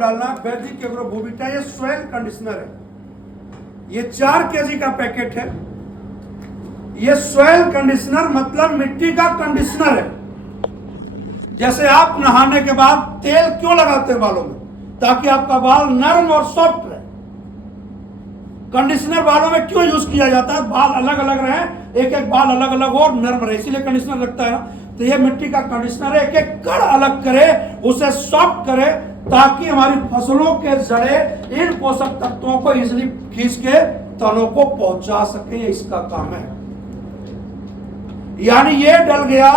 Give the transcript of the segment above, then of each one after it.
डालना वैदिक एग्रोबोविटा, ये सॉइल कंडीशनर है। ये 4 केजी का पैकेट है। ये सॉइल कंडीशनर मतलब मिट्टी का कंडीशनर है। जैसे आप नहाने के बाद तेल क्यों लगाते हैं बालों में? ताकि आपका बाल नरम और सॉफ्ट रहे। कंडीशनर बालों में क्यों यूज किया जाता है? बाल अलग अलग रहे, एक एक बाल अलग अलग हो और नरम रहे, इसीलिए कंडीशनर लगता है ना। तो ये मिट्टी का कंडीशनर है, एक एक कण अलग करे, उसे सॉफ्ट करे, ताकि हमारी फसलों के जड़े इन पोषक तत्वों को इजिली खींच के तनों को पहुंचा सके। ये इसका काम है। यानी ये डल गया,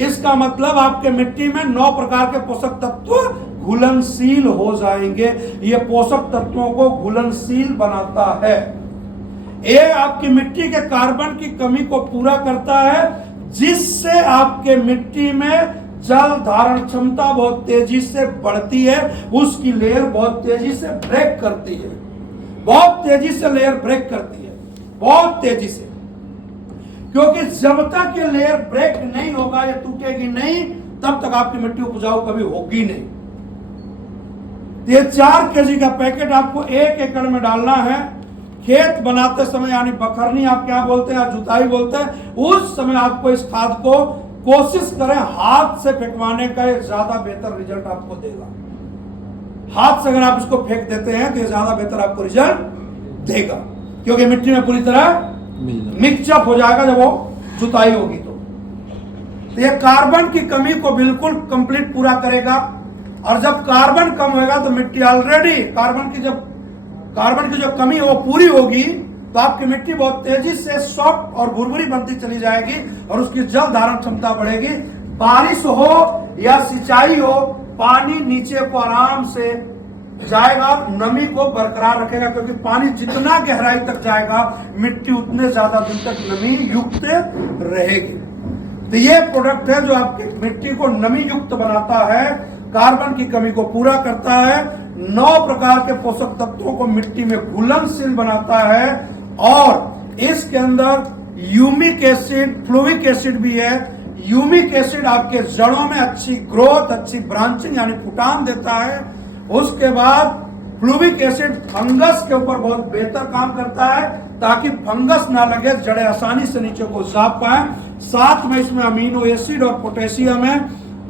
इसका मतलब आपके मिट्टी में 9 प्रकार के पोषक तत्व घुलनशील हो जाएंगे। ये पोषक तत्वों को घुलनशील बनाता है। ये आपकी मिट्टी के कार्बन की कमी को पूरा करता है, जिससे आपके मिट्टी में जल धारण क्षमता बहुत तेजी से बढ़ती है। उसकी लेयर बहुत तेजी से ब्रेक करती है, बहुत तेजी से लेयर ब्रेक करती है, बहुत तेजी से। क्योंकि जब तक ये लेयर ब्रेक नहीं होगा, ये टूटेगी नहीं, तब तक आपकी मिट्टी उपजाऊ कभी होगी नहीं। ये 4 केजी का पैकेट आपको 1 एकड़ में डालना है। खेत बनाते समय, यानी बखरनी आप क्या बोलते हैं या जुताई बोलते हैं, उस समय आपको इस खाद को कोशिश करें हाथ से फेंकवाने का। ये ज्यादा बेहतर रिजल्ट आपको देगा। हाथ से अगर आप इसको फेंक देते हैं तो ये ज्यादा बेहतर आपको रिजल्ट देगा, क्योंकि मिट्टी में पूरी तरह मिक्सअप हो जाएगा जब वो जुताई होगी। तो ये कार्बन की कमी को बिल्कुल कंप्लीट पूरा करेगा। और जब कार्बन कम होगा तो मिट्टी ऑलरेडी कार्बन की जो कमी है वो पूरी होगी, तो आपकी मिट्टी बहुत तेजी से सॉफ्ट और भुरभुरी बनती चली जाएगी और उसकी जल धारण क्षमता बढ़ेगी। बारिश हो या सिंचाई हो, पानी नीचे को आराम से जाएगा, नमी को बरकरार रखेगा, क्योंकि पानी जितना गहराई तक जाएगा मिट्टी उतने ज्यादा दिन तक नमी युक्त रहेगी। तो ये प्रोडक्ट है जो आपकी मिट्टी को नमी युक्त बनाता है, कार्बन की कमी को पूरा करता है, 9 प्रकार के पोषक तत्वों को मिट्टी में घुलनशील बनाता है, और इसके अंदर यूमिक एसिड, फ्लूविक एसिड भी है। यूमिक एसिड आपके जड़ों में अच्छी ग्रोथ, अच्छी ब्रांचिंग यानी फुटान देता है। उसके बाद फ्लूविक एसिड फंगस के ऊपर बहुत बेहतर काम करता है, ताकि फंगस ना लगे, जड़ें आसानी से नीचे को जाप पाए। साथ में इसमें अमीनो एसिड और पोटेशियम है।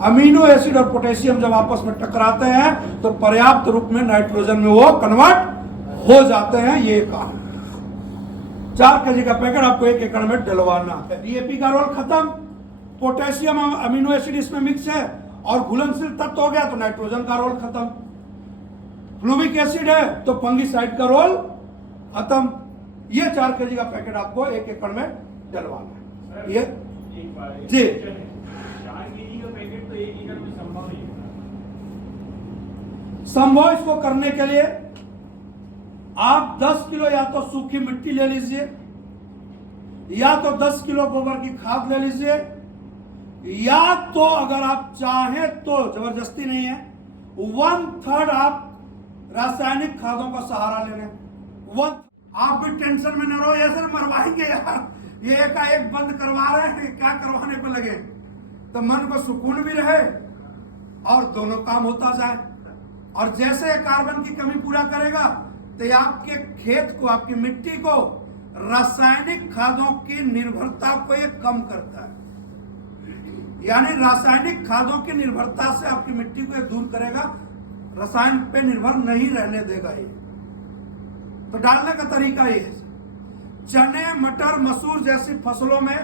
अमीनो एसिड और पोटेशियम जब आपस में टकराते हैं तो पर्याप्त रूप में नाइट्रोजन में वो कन्वर्ट हो जाते हैं। ये काम 4 केजी का पैकेट आपको 1 एकड़ में डलवाना है। डीएपी का रोल खत्म, पोटेशियम अमीनो एसिड इसमें मिक्स है और घुलनशील तत्व हो गया तो नाइट्रोजन का रोल खत्म। फ्लूविक एसिड है तो फंगिसाइड का रोल खत्म। ये 4 केजी का पैकेट आपको 1 एकड़ में डलवाना है। ये जी संभव इसको करने के लिए आप 10 किलो या तो सूखी मिट्टी ले लीजिए, या तो 10 किलो गोबर की खाद ले लीजिए, या तो अगर आप चाहें तो, जबरदस्ती नहीं है, 1/3 आप रासायनिक खादों का सहारा ले लें। आप भी टेंशन में न रहो, ये सर मरवाएंगे यार, ये एकाएक बंद करवा रहे हैं, क्या करवाने पे लगे, तो मन को सुकून भी रहे और दोनों काम होता जाए। और जैसे कार्बन की कमी पूरा करेगा तो ये आपके खेत को, आपकी मिट्टी को रासायनिक खादों की निर्भरता को ये कम करता है। यानी रासायनिक खादों की निर्भरता से आपकी मिट्टी को ये दूर करेगा, रसायन पे निर्भर नहीं रहने देगा ये। तो डालने का तरीका ये है, चने, मटर, मसूर जैसी फसलों में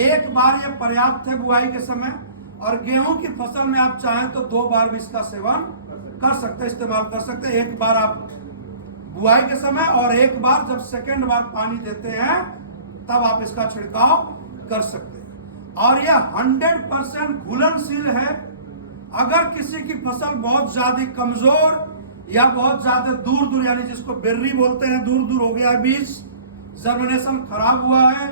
एक बार ये पर्याप्त है बुआई के समय, और गेहूं की फसल में आप चाहें तो 2 बार भी इसका सेवन कर सकते हैं, इस्तेमाल कर सकते हैं। एक बार आप बुआई के समय और एक बार जब सेकेंड बार पानी देते हैं तब आप इसका छिड़काव कर सकते हैं। और यह 100% घुलनशील है। अगर किसी की फसल बहुत ज्यादा कमजोर या बहुत ज्यादा दूर यानी जिसको बेर्री बोलते हैं, दूर हो गया बीज, जर्मिनेशन खराब हुआ है,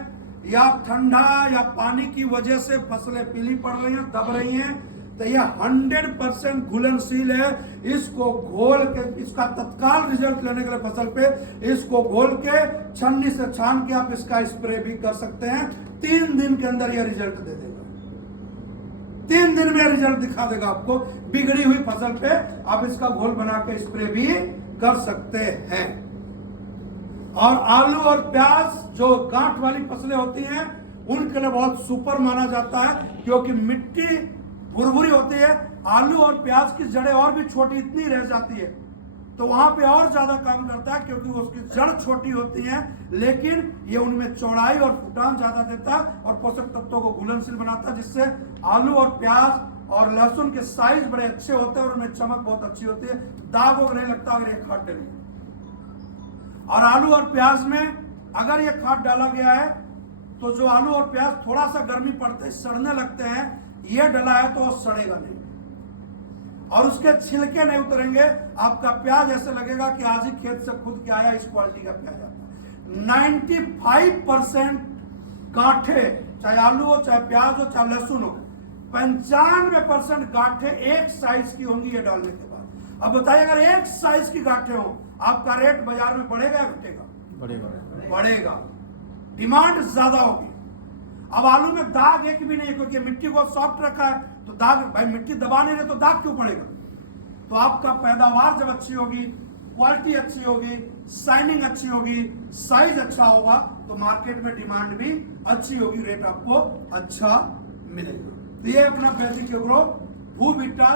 या ठंडा या पानी की वजह से फसलें पीली पड़ रही हैं, दब रही हैं, तो यह 100% घुलनशील है। इसको घोल के, इसका तत्काल रिजल्ट लेने के लिए फसल पे इसको घोल के छन्नी से छान के आप इसका स्प्रे भी कर सकते हैं। 3 दिन के अंदर यह रिजल्ट दे देगा। 3 दिन में रिजल्ट दिखा देगा आपको। बिगड़ी हुई फसल पे आप इसका घोल बना के स्प्रे भी कर सकते हैं। और आलू और प्याज जो गांठ वाली फसलें होती हैं उनके लिए बहुत सुपर माना जाता है, क्योंकि मिट्टी भुरभुरी होती है। आलू और प्याज की जड़ें और भी छोटी इतनी रह जाती है, तो वहां पे और ज्यादा काम करता है, क्योंकि उसकी जड़ छोटी होती है, लेकिन ये उनमें चौड़ाई और फुटान ज्यादा देता है और पोषक तत्वों को घुलनशील बनाता है, जिससे आलू और प्याज और लहसुन के साइज बड़े अच्छे होते हैं और उनमें चमक बहुत अच्छी होती है, दाग वोग नहीं लगता अगर ये खाद डालेंगे। और आलू और प्याज में अगर ये खाद डाला गया है तो जो आलू और प्याज थोड़ा सा गर्मी पड़ते सड़ने लगते हैं, ये डला है तो वो सड़ेगा नहीं और उसके छिलके नहीं उतरेंगे। आपका प्याज ऐसे लगेगा कि आज ही खेत से खुद के आया, इस क्वालिटी का प्याज आता है। 95% गांठे, चाहे आलू हो, चाहे प्याज हो, चाहे लहसुन हो, 95% गांठे एक साइज की होंगी ये डालने के बाद। अब बताइए, अगर एक साइज की गांठे हो, आपका रेट बाजार में बढ़ेगा या घटेगा? बढ़ेगा। डिमांड ज्यादा होगी। अब आलू में दाग एक भी नहीं है, क्योंकि मिट्टी को सॉफ्ट रखा है, तो दाग, भाई मिट्टी दबा नहीं रहे तो दाग क्यों पड़ेगा? तो आपका पैदावार जब अच्छी होगी, क्वालिटी अच्छी होगी, शाइनिंग अच्छी होगी, साइज अच्छा होगा, तो मार्केट में डिमांड भी अच्छी होगी, रेट आपको अच्छा मिलेगा। तो ये अपना वैदिक एग्रो भूविटा